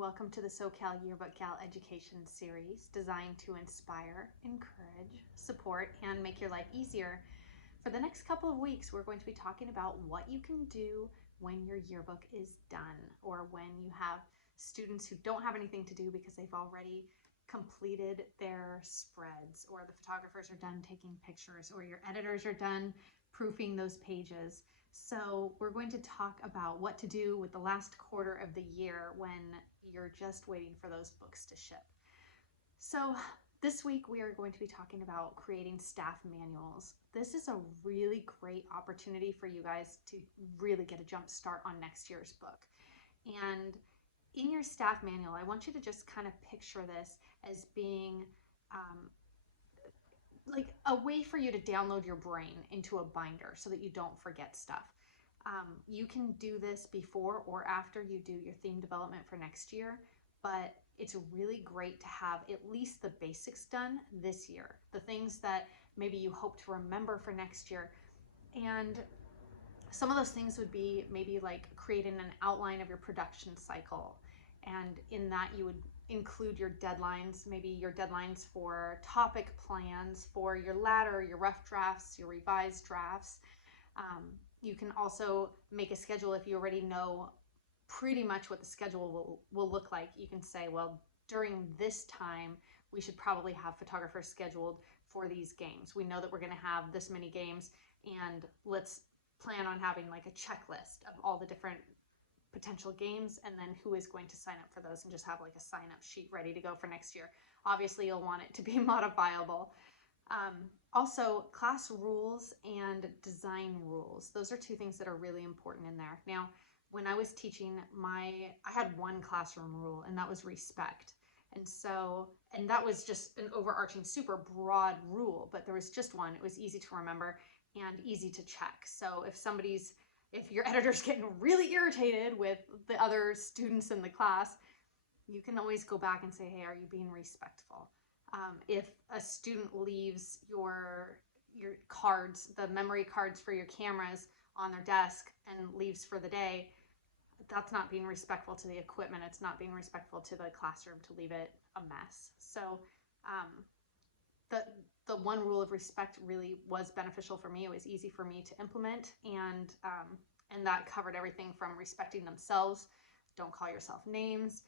welcome to the SoCal Yearbook Gal Education Series designed to inspire, encourage, support, and make your life easier. For the next couple of weeks, we're going to be talking about what you can do when your yearbook is done, or when you have students who don't have anything to do because they've already completed their spreads, or the photographers are done taking pictures, or your editors are done proofing those pages. So we're going to talk about what to do with the last quarter of the year when you're just waiting for those books to ship. So this week we are going to be talking about creating staff manuals. This is a really great opportunity for you guys to really get a jump start on next year's book. And in your staff manual, I want you to just kind of picture this as being like a way for you to download your brain into a binder so that you don't forget stuff. You can do this before or after you do your theme development for next year, but it's really great to have at least the basics done this year, the things that maybe you hope to remember for next year. And some of those things would be maybe like creating an outline of your production cycle. And in that you would include your deadlines, maybe your deadlines for topic plans, for your ladder, your rough drafts, your revised drafts. You can also make a schedule if you already know pretty much what the schedule will look like. You can say, well, during this time, we should probably have photographers scheduled for these games. We know that we're going to have this many games, and let's plan on having like a checklist of all the different potential games and then who is going to sign up for those, and just have like a sign up sheet ready to go for next year. Obviously you'll want it to be modifiable. Also, class rules and design rules. Those are two things that are really important in there. Now, when I was teaching, I had one classroom rule, and that was respect. And that was just an overarching super broad rule, but there was just one. It was easy to remember and easy to check. So if your editor's getting really irritated with the other students in the class, you can always go back and say, hey, are you being respectful? If a student leaves your cards, the memory cards for your cameras on their desk and leaves for the day, that's not being respectful to the equipment. It's not being respectful to the classroom to leave it a mess. So the one rule of respect really was beneficial for me. It was easy for me to implement, and that covered everything from respecting themselves. Don't call yourself names.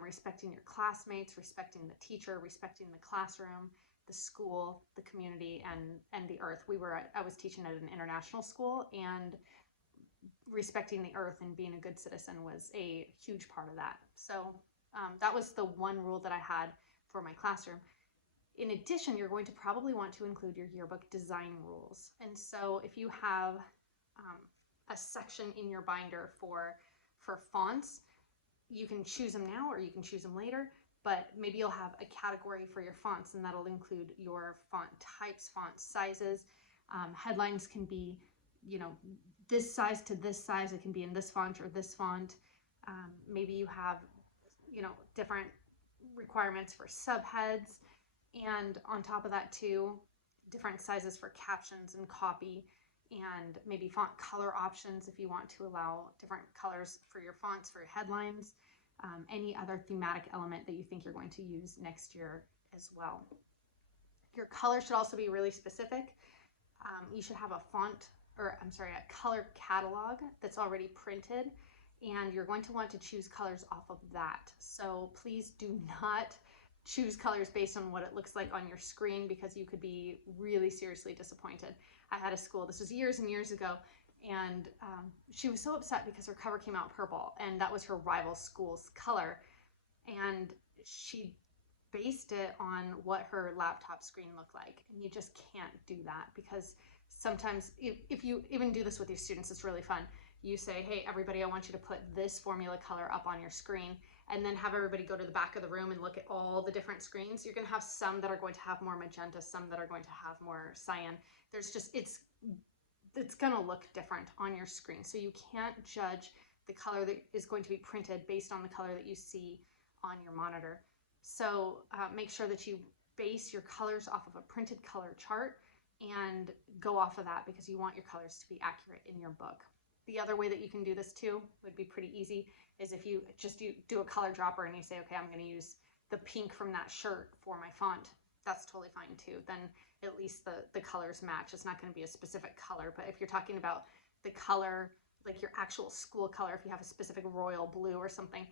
Respecting your classmates, respecting the teacher, respecting the classroom, the school, the community, and the earth. I was teaching at an international school, and respecting the earth and being a good citizen was a huge part of that. So that was the one rule that I had for my classroom. In addition, you're going to probably want to include your yearbook design rules. And so if you have a section in your binder for fonts, you can choose them now or you can choose them later, but maybe you'll have a category for your fonts, and that'll include your font types, font sizes. Headlines can be, this size to this size. It can be in this font or this font. Maybe you have, different requirements for subheads, and on top of that too, different sizes for captions and copy, and maybe font color options if you want to allow different colors for your fonts, for your headlines, any other thematic element that you think you're going to use next year as well. Your color should also be really specific. You should have a color catalog that's already printed, and you're going to want to choose colors off of that. So please do not choose colors based on what it looks like on your screen, because you could be really seriously disappointed. I had a school, this was years and years ago, and she was so upset because her cover came out purple, and that was her rival school's color, and she based it on what her laptop screen looked like. And you just can't do that, because sometimes if you even do this with your students, it's really fun. You say, hey, everybody, I want you to put this formula color up on your screen, and then have everybody go to the back of the room and look at all the different screens. You're going to have some that are going to have more magenta, some that are going to have more cyan. It's going to look different on your screen. So you can't judge the color that is going to be printed based on the color that you see on your monitor. So make sure that you base your colors off of a printed color chart and go off of that, because you want your colors to be accurate in your book. The other way that you can do this too would be pretty easy is if you just do a color dropper and you say, okay, I'm going to use the pink from that shirt for my font. That's totally fine too. Then at least the colors match. It's not going to be a specific color, but if you're talking about the color, like your actual school color, if you have a specific royal blue or something,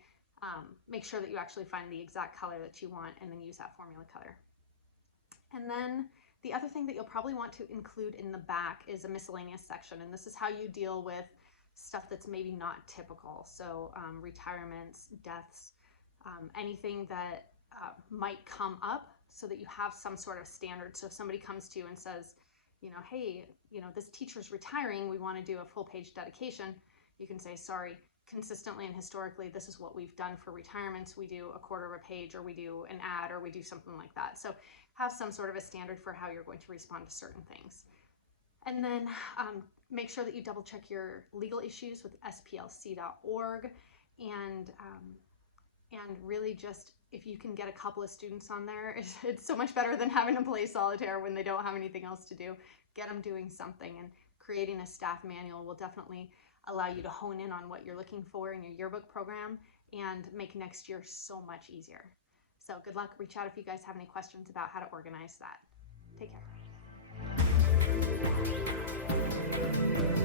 make sure that you actually find the exact color that you want and then use that formula color. And then the other thing that you'll probably want to include in the back is a miscellaneous section. And this is how you deal with stuff that's maybe not typical. So retirements, deaths, anything that might come up, so that you have some sort of standard. So if somebody comes to you and says, hey, this teacher's retiring, we want to do a full page dedication, you can say, sorry, consistently and historically, this is what we've done for retirements. We do a quarter of a page, or we do an ad, or we do something like that. So have some sort of a standard for how you're going to respond to certain things. And then make sure that you double check your legal issues with splc.org, and really just, if you can get a couple of students on there, it's so much better than having to play solitaire when they don't have anything else to do. Get them doing something, and creating a staff manual will definitely allow you to hone in on what you're looking for in your yearbook program and make next year so much easier. So good luck. Reach out if you guys have any questions about how to organize that. Take care.